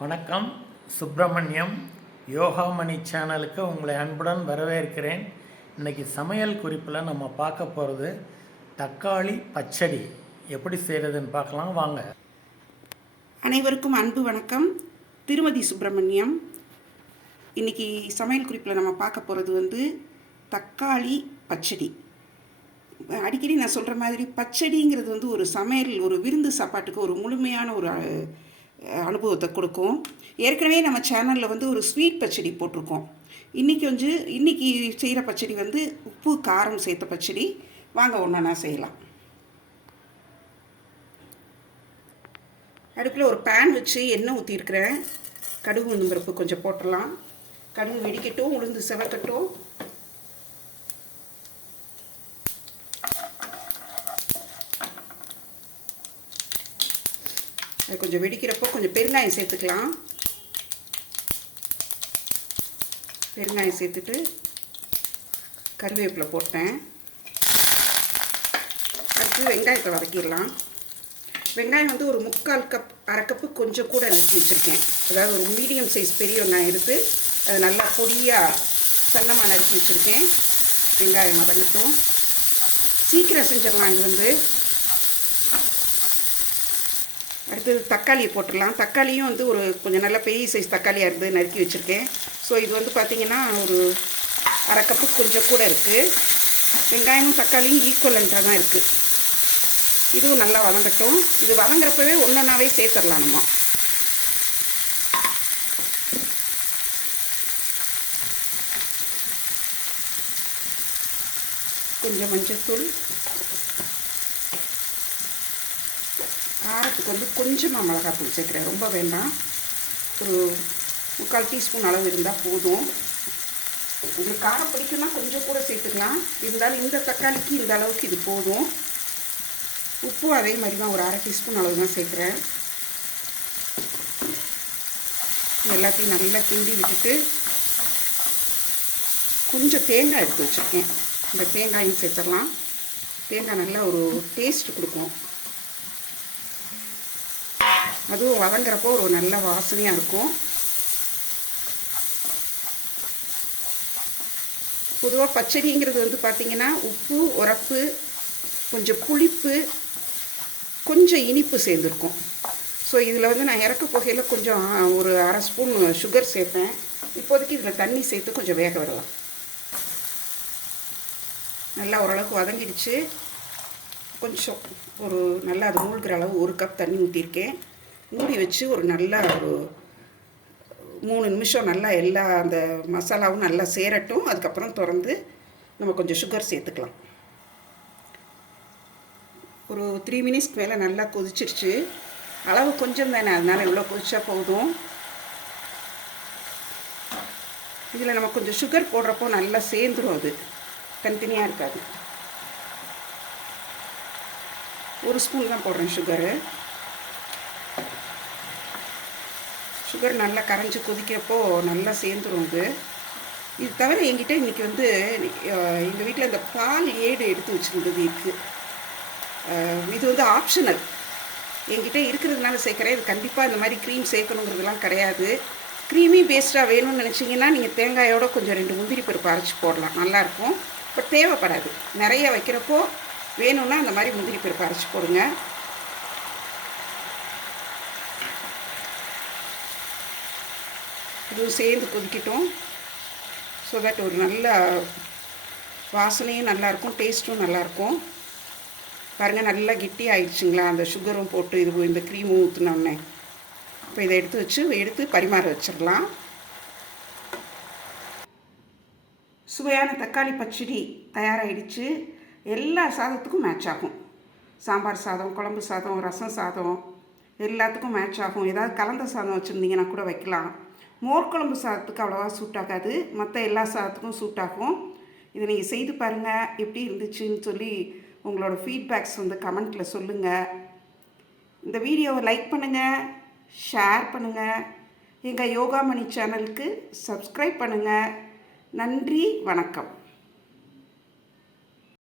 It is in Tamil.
வணக்கம். சுப்பிரமணியம் யோகாமணி சேனலுக்கு உங்களை அன்புடன் வரவேற்கிறேன். இன்னைக்கு சமையல் குறிப்பில் நம்ம பார்க்க போகிறது தக்காளி பச்சடி. எப்படி செய்கிறதுன்னு பார்க்கலாம். வாங்க. அனைவருக்கும் அன்பு வணக்கம். திருமதி சுப்பிரமணியம் இன்னைக்கு சமையல் குறிப்பில் நம்ம பார்க்க போகிறது வந்து தக்காளி பச்சடி. அடிக்கடி நான் சொல்கிற மாதிரி பச்சடிங்கிறது வந்து ஒரு சமையல் ஒரு விருந்து சாப்பாட்டுக்கு ஒரு முழுமையான ஒரு அனுபவத்தை கொடுக்கும். ஏற்கனவே நம்ம சேனலில் வந்து ஒரு ஸ்வீட் பச்சடி போட்டிருக்கோம். இன்றைக்கி வந்து இன்றைக்கி செய்கிற பச்சடி வந்து உப்பு காரம் சேர்த்த பச்சடி. வாங்க ஒன்றா செய்யலாம். அடுப்பில் ஒரு பேன் வச்சு எண்ணெய் ஊற்றிருக்கிறேன் கடுகு உளுந்து பருப்பு கொஞ்சம் போட்டுடலாம். கடுகு வெடிக்கட்டும் உளுந்து செவக்கட்டும். அது கொஞ்சம் வெடிக்கிறப்போ கொஞ்சம் பெருங்காயம் சேர்த்துக்கலாம். பெருங்காயம் சேர்த்துட்டு கருவேப்பிலை போட்டேன். அடுத்து வெங்காயத்தை வதக்கிடலாம். வெங்காயம் வந்து ஒரு முக்கால் கப் அரை கப்பு கொஞ்சம் கூட நறுக்கி வச்சுருக்கேன். அதாவது ஒரு மீடியம் சைஸ் பெரிய வெங்காயம் எடுத்து அதை நல்லா பொடியாக சன்னமாக நறுக்கி வச்சுருக்கேன். வெங்காயம் வதங்கட்டும். சீக்கிரம் செஞ்சிடலாம் இது வந்து. அடுத்து தக்காளியை போட்டுடலாம். தக்காளியும் வந்து ஒரு கொஞ்சம் நல்ல பெரிய சைஸ் தக்காளியாக இருந்து நறுக்கி வச்சுருக்கேன். ஸோ இது வந்து பார்த்திங்கன்னா ஒரு அரை கப்பு கொஞ்சம் கூட இருக்குது வெங்காயமும் தக்காளியும் ஈக்குவலண்ட்டாக தான் இருக்குது இதுவும் நல்லா வதங்கட்டும். இது வதங்குறப்பவே ஒன்றொன்னாவே சேர்த்துடலாம் நம்ம. கொஞ்சம் மஞ்சத்தூள். காரத்துக்கு வந்து கொஞ்சமாக மிளகாத்தூள் சேர்க்குறேன். ரொம்ப வேண்டாம். ஒரு முக்கால் டீஸ்பூன் அளவு இருந்தால் போதும். உங்களுக்கு காரம் பிடிக்கும்னா கொஞ்சம் கூட சேர்த்துக்கலாம். இருந்தாலும் இந்த தக்காளிக்கு இந்த அளவுக்கு இது போதும். உப்பு அதே மாதிரி தான் ஒரு அரை டீஸ்பூன் அளவு தான் சேர்க்குறேன். எல்லாத்தையும் நல்லா கிண்டி விட்டுட்டு கொஞ்சம் தேங்காய் எடுத்து வச்சுருக்கேன். இந்த தேங்காயும் சேர்த்துடலாம். தேங்காய் நல்லா ஒரு டேஸ்ட் கொடுக்கும். அதுவும் வதங்குறப்போ ஒரு நல்ல வாசனையாக இருக்கும். பொதுவாக பச்சடிங்கிறது வந்து பார்த்திங்கன்னா உப்பு உரப்பு கொஞ்சம் புளிப்பு கொஞ்சம் இனிப்பு சேர்ந்துருக்கும். ஸோ இதில் வந்து நான் இறக்க போகையில் கொஞ்சம் ஒரு அரை ஸ்பூன் சுகர் சேர்ப்பேன். இப்போதைக்கு இதில் தண்ணி சேர்த்து கொஞ்சம் வேக விடலாம். நல்லா ஓரளவுக்கு வதங்கிடுச்சு. கொஞ்சம் ஒரு நல்லா அது மூழ்கிற அளவு ஒரு கப் தண்ணி ஊற்றிருக்கேன் மூடி வச்சு ஒரு நல்லா ஒரு மூணு நிமிஷம் நல்லா எல்லா அந்த மசாலாவும் நல்லா சேரட்டும். அதுக்கப்புறம் திறந்து நம்ம கொஞ்சம் சுகர் சேர்த்துக்கலாம். ஒரு த்ரீ மினிட்ஸ்க்கு மேலே நல்லா கொதிச்சிருச்சு. அளவு கொஞ்சம் தானே அதனால் இவ்வளோ கொதிச்சா போதும். இதில் நம்ம கொஞ்சம் சுகர் போடுறப்போ நல்லா சேர்ந்துரும் அது. தனித்தனியாக இருக்காது. ஒரு ஸ்பூன் தான் போடுறேன் சுகரு சுகர் நல்லா கரைஞ்சி கொதிக்கிறப்போ நல்லா சேர்ந்துரும் இது இது தவிர என்கிட்ட இன்றைக்கி வந்து எங்கள் வீட்டில் இந்த பால் ஏடு எடுத்து வச்சுருந்தது இருக்குது இது வந்து ஆப்ஷனல் என்கிட்ட இருக்கிறதுனால சேர்க்குறேன். இது கண்டிப்பாக இந்த மாதிரி க்ரீம் சேர்க்கணுங்கிறதுலாம் கிடையாது. க்ரீமி பேஸ்டாக வேணும்னு நினச்சிங்கன்னா நீங்கள் தேங்காயோட கொஞ்சம் ரெண்டு முந்திரி பருப்பு அரைச்சி போடலாம். நல்லாயிருக்கும் பட் தேவைப்படாது. நிறைய வைக்கிறப்போ வேணும்னா அந்த மாதிரி முந்திரி பருப்பு அரைச்சி போடுங்க. இதுவும் சேர்ந்து கொதிக்கட்டும். ஸோ தட் ஒரு நல்ல வாசனையும் நல்லாயிருக்கும் டேஸ்ட்டும் நல்லாயிருக்கும் பாருங்கள் நல்லா கெட்டி ஆயிடுச்சுங்களா அந்த சுகரும் போட்டு இது இந்த க்ரீமும் ஊற்றினோடனே இப்போ இதை எடுத்து வச்சு எடுத்து பரிமாற வச்சிடலாம். சுவையான தக்காளி பச்சடி தயாராகிடுச்சு எல்லா சாதத்துக்கும் மேட்ச் ஆகும். சாம்பார் சாதம் குழம்பு சாதம் ரசம் சாதம் எல்லாத்துக்கும் மேட்ச் ஆகும். ஏதாவது கலந்த சாதம் வச்சுருந்தீங்கன்னா கூட வைக்கலாம். மோர் குழம்பு சாதத்துக்கு அவ்வளோவா சூட் ஆகாது. மற்ற எல்லா சாதத்துக்கும் சூட் ஆகும். இதை நீங்கள் செய்து பாருங்கள் எப்படி இருந்துச்சுன்னு சொல்லி உங்களோட ஃபீட்பேக்ஸ் வந்து கமெண்ட்டில் சொல்லுங்கள் இந்த வீடியோவை லைக் பண்ணுங்கள் ஷேர் பண்ணுங்கள் எங்கள் யோகாமணி சேனலுக்கு சப்ஸ்கிரைப் பண்ணுங்கள் நன்றி. வணக்கம்.